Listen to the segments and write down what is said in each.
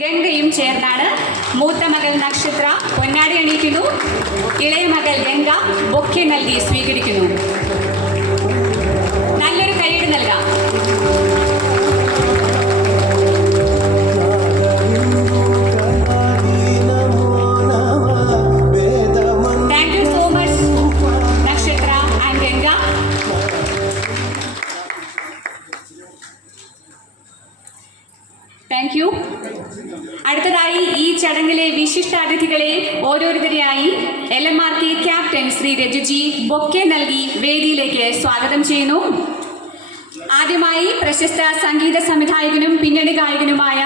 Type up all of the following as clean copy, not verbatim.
ഗംഗയും ചേർന്നാണ് മൂത്ത മകൾ നക്ഷത്ര പൊന്നാടി അണിയിക്കുന്നു. ഇളയ മകൾ ഗംഗ ബൊക്കെ നൽകി സ്വീകരിക്കുന്നു. നല്ലൊരു കൈയ്യടി നൽകാം. Thank you so much Nakshatra and Ganga. Thank you. അടുത്തതായി ഈ ചടങ്ങിലെ വിശിഷ്ടാതിഥികളെ ഓരോരുത്തരെയായി LMRK captain Shri Rajuji bouquet നൽകി വേദിയിലേക്ക് സ്വാഗതം ചെയ്യുന്നു. ആദ്യമായി പ്രശസ്ത സംഗീത സംവിധായകനും പിന്നണി ഗായകനുമായ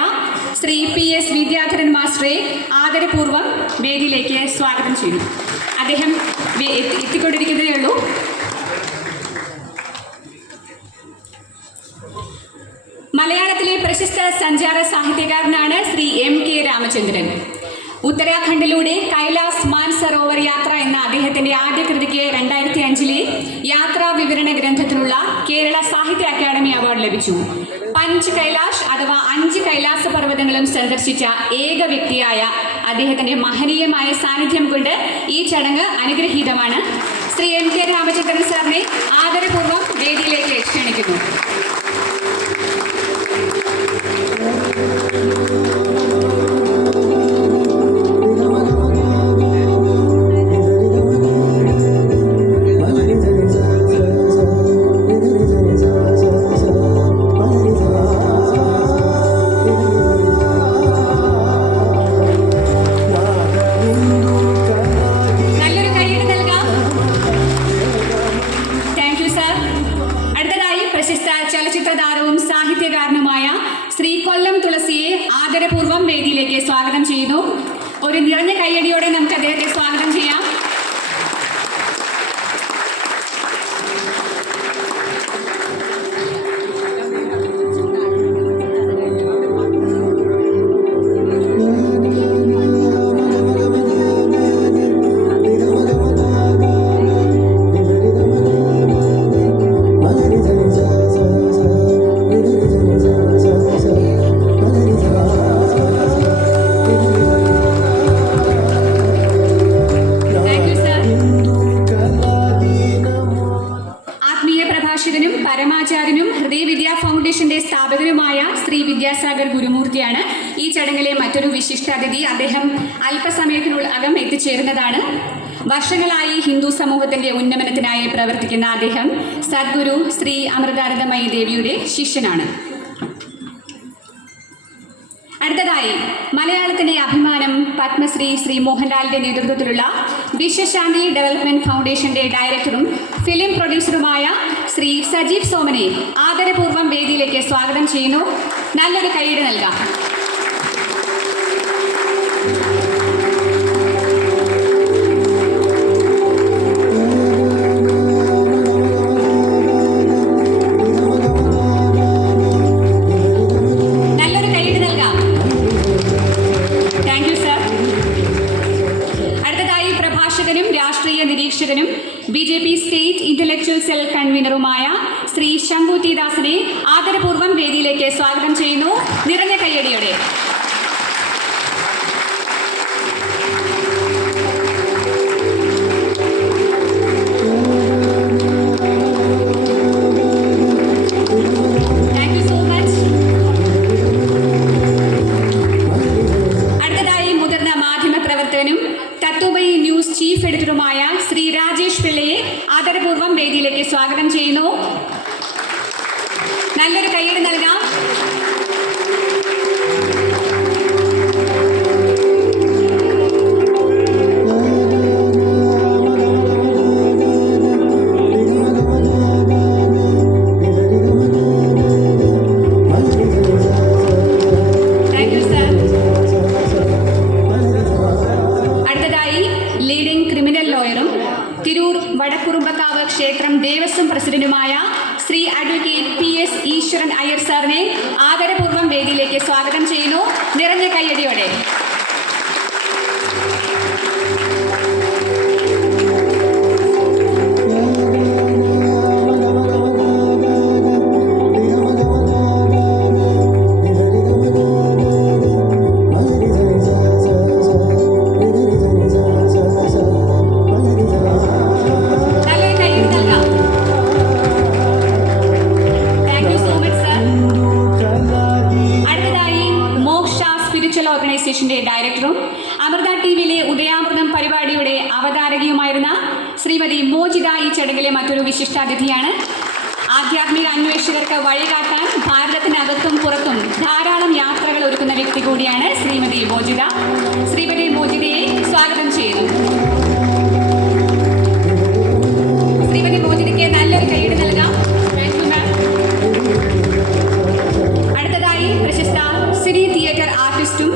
ശ്രീ PS വിദ്യാധരൻ മാസ്റ്ററെ ആദരപൂർവ്വം വേദിയിലേക്ക് സ്വാഗതം ചെയ്യുന്നു. അദ്ദേഹം എത്തിക്കൊണ്ടിരിക്കുന്നതേ ഉള്ളൂ. മലയാളത്തിലെ പ്രശസ്ത സഞ്ചാര സാഹിത്യകാരനാണ് ശ്രീ MK രാമചന്ദ്രൻ. ഉത്തരാഖണ്ഡിലൂടെ കൈലാസ് മാൻസരോവർ യാത്ര എന്ന അദ്ദേഹത്തിന്റെ ആദ്യ കൃതിക്ക് 2005 യാത്രാ വിവരണ ഗ്രന്ഥത്തിനുള്ള കേരള സാഹിത്യ അക്കാദമി അവാർഡ് ലഭിച്ചു. പഞ്ച് കൈലാഷ് അഥവാ 5 കൈലാസ പർവ്വതങ്ങളും സന്ദർശിച്ച ഏക വ്യക്തിയായ അദ്ദേഹത്തിന്റെ മഹനീയമായ സാന്നിധ്യം കൊണ്ട് ഈ ചടങ്ങ് അനുഗ്രഹീതമാണ്. ശ്രീ MK രാമചന്ദ്രൻ സാറിനെ ആദരപൂർവ്വം വേദിയിലേക്ക് ക്ഷണിക്കുന്നു. ആദരപൂർവ്വം വേദിയിലേക്ക് സ്വാഗതം ചെയ്യുന്നു. ഒരു നിറഞ്ഞ കയ്യടിയോടെ നമുക്ക് അദ്ദേഹത്തെ സ്വാഗതം ചെയ്യാം. പരമാചാര്യനും ഹൃദയവിദ്യാ ഫൗണ്ടേഷന്റെ സ്ഥാപകനുമായ ശ്രീ വിദ്യാസാഗർ ഗുരുമൂർത്തിയാണ് ഈ ചടങ്ങിലെ മറ്റൊരു വിശിഷ്ടാതിഥി. അദ്ദേഹം അല്പസമയത്തിനകം എത്തിച്ചേരുന്നതാണ്. വർഷങ്ങളായി ഹിന്ദു സമൂഹത്തിന്റെ ഉന്നമനത്തിനായി പ്രവർത്തിക്കുന്ന അദ്ദേഹം സദ്ഗുരു ശ്രീ അമൃതാനന്ദമയി ദേവിയുടെ ശിഷ്യനാണ്. അടുത്തതായി മലയാളത്തിന്റെ അഭിമാനം പത്മശ്രീ ശ്രീ മോഹൻലാലിന്റെ നേതൃത്വത്തിലുള്ള വിശ്വശാന്തി ഡെവലപ്മെന്റ് ഫൗണ്ടേഷന്റെ ഡയറക്ടറും ഫിലിം പ്രൊഡ്യൂസറുമായ ശ്രീ സജീവ് സോമനെ ആദരപൂർവ്വം വേദിയിലേക്ക് സ്വാഗതം ചെയ്യുന്നു. നല്ലൊരു കൈയ്യടി നൽകാം. നിരീക്ഷകനും BJP സ്റ്റേറ്റ് ഇന്റലക്ച്വൽ സെൽ കൺവീനറുമായ ശ്രീ ശംഭു ടി ദാസിനെ ആദരപൂർവ്വം വേദിയിലേക്ക് സ്വാഗതം ചെയ്യുന്നു. നിറഞ്ഞ കയ്യടിയോടെ. അടുത്തതായി മുതിർന്ന മാധ്യമ പ്രവർത്തകനും തത്വമയി ന്യൂസ് ചീഫ് എഡിറ്ററുമായ ശ്രീ രാജേഷ് പിള്ളയെ ആദരപൂർവ്വം വേദിയിലേക്ക് സ്വാഗതം ചെയ്യുന്നു. നല്ലൊരു കയ്യടി നൽകാം. തിരൂർ വടക്കുറുമ്പക്കാവ് ക്ഷേത്രം ദേവസ്വം പ്രസിഡന്റുമായ ശ്രീ അഡ്വക്കേറ്റ് PS ഈശ്വരൻ അയ്യർ സാറിനെ ഓർഗനൈസേഷന്റെ ഡയറക്ടറും അമൃത ടിവിയിലെ ഉദയാമൃതം പരിപാടിയുടെ അവതാരകയുമായിരുന്ന ശ്രീമതി മോജിത ഈ ചടങ്ങിലെ മറ്റൊരു വിശിഷ്ടാതിഥിയാണ്. ആധ്യാത്മിക അന്വേഷകർക്ക് വഴികാട്ടാൻ ഭാരതത്തിനകത്തും പുറത്തും ധാരാളം യാത്രകൾ ഒരുക്കുന്ന വ്യക്തി കൂടിയാണ് ശ്രീമതി മോജിത. ശ്രീമതി മോജിതയെ സ്വാഗതം ചെയ്യുന്നു. ശ്രീമതി മോജിതയ്ക്ക് നല്ലൊരു കൈയ്യടി നൽകാം. അടുത്തതായി പ്രശസ്ത സിനി തിയേറ്റർ ആർട്ടിസ്റ്റും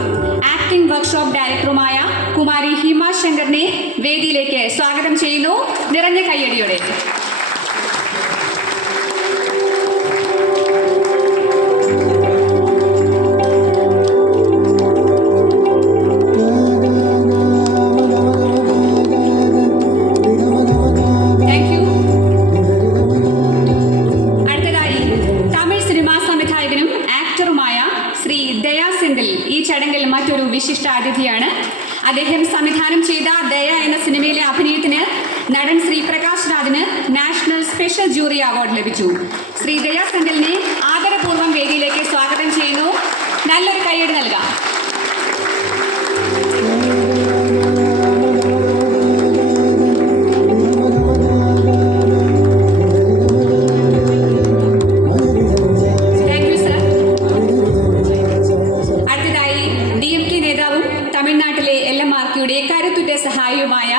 ആക്ടിംഗ് വർക്ക്ഷോപ്പ് ഡയറക്ടറുമായ കുമാരി ഹിമ ശങ്കറിനെ വേദിയിലേക്ക് സ്വാഗതം ചെയ്യുന്നു നിറഞ്ഞ കൈയ്യടിയോടെ. മറ്റൊരു വിശിഷ്ട അതിഥിയാണ്. അദ്ദേഹം സംവിധാനം ചെയ്ത ദയ എന്ന സിനിമയിലെ അഭിനയത്തിന് നടൻ ശ്രീ പ്രകാശ് രാജിന് നാഷണൽ സ്പെഷ്യൽ ജൂറി അവാർഡ് ലഭിച്ചു. ശ്രീ ദയ സെന്തിലിനെ ആദരപൂർവ്വം വേദിയിലേക്ക് സ്വാഗതം ചെയ്യുന്നു. നല്ലൊരു കൈയ്യടി നൽകാം. കരുത്തുറ്റ സഹായിയുമായ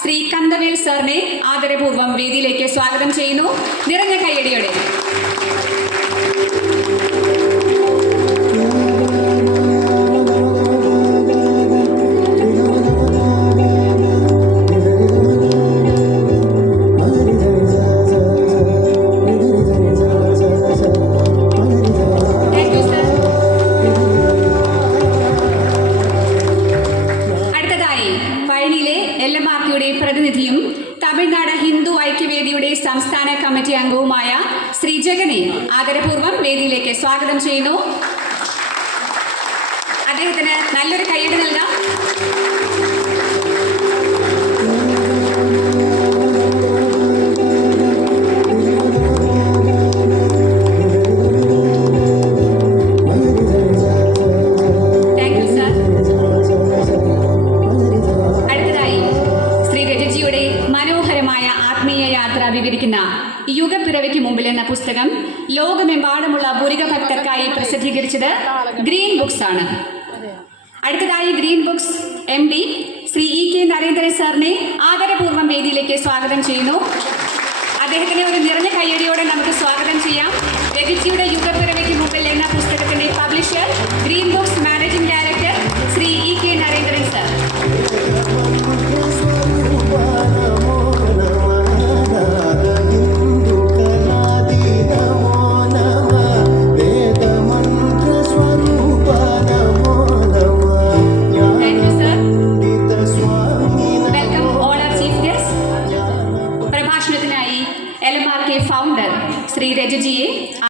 ശ്രീ കന്ദവേൽ സാറിനെ ആദരപൂർവ്വം വേദിയിലേക്ക് സ്വാഗതം ചെയ്യുന്നു നിറഞ്ഞ കൈയ്യടിയോടെ. പ്രതിനിധിയും തമിഴ്നാട് ഹിന്ദു ഐക്യവേദിയുടെ സംസ്ഥാന കമ്മിറ്റി അംഗവുമായ ശ്രീ ജഗനെ ആദരപൂർവ്വം വേദിയിലേക്ക് സ്വാഗതം ചെയ്യുന്നു. അദ്ദേഹത്തിന് നല്ലൊരു കൈയ്യടി നൽകാം. വിവരിക്കുന്ന യുഗപ്പിറവിക്ക് മുമ്പിൽ എന്ന പുസ്തകം ലോകമെമ്പാടുമുള്ള മുരുക ഭക്തർക്കായി പ്രസിദ്ധീകരിച്ചത് ഗ്രീൻ ബുക്സ് ആണ്. അടുത്തതായി green books MD Shri EK Narendran സാറിനെ ആദരപൂർവ്വം വേദിയിലേക്ക് സ്വാഗതം ചെയ്യുന്നു. അദ്ദേഹത്തിനെ ഒരു നിറഞ്ഞ കയ്യടിയോടെ നമുക്ക് സ്വാഗതം ചെയ്യാം. രചിച്ചിയുടെ യുഗപ്പിറവിക്ക് മുമ്പിൽ എന്ന പുസ്തകത്തിന്റെ പബ്ലിഷർ ഗ്രീൻ ബുക്സ്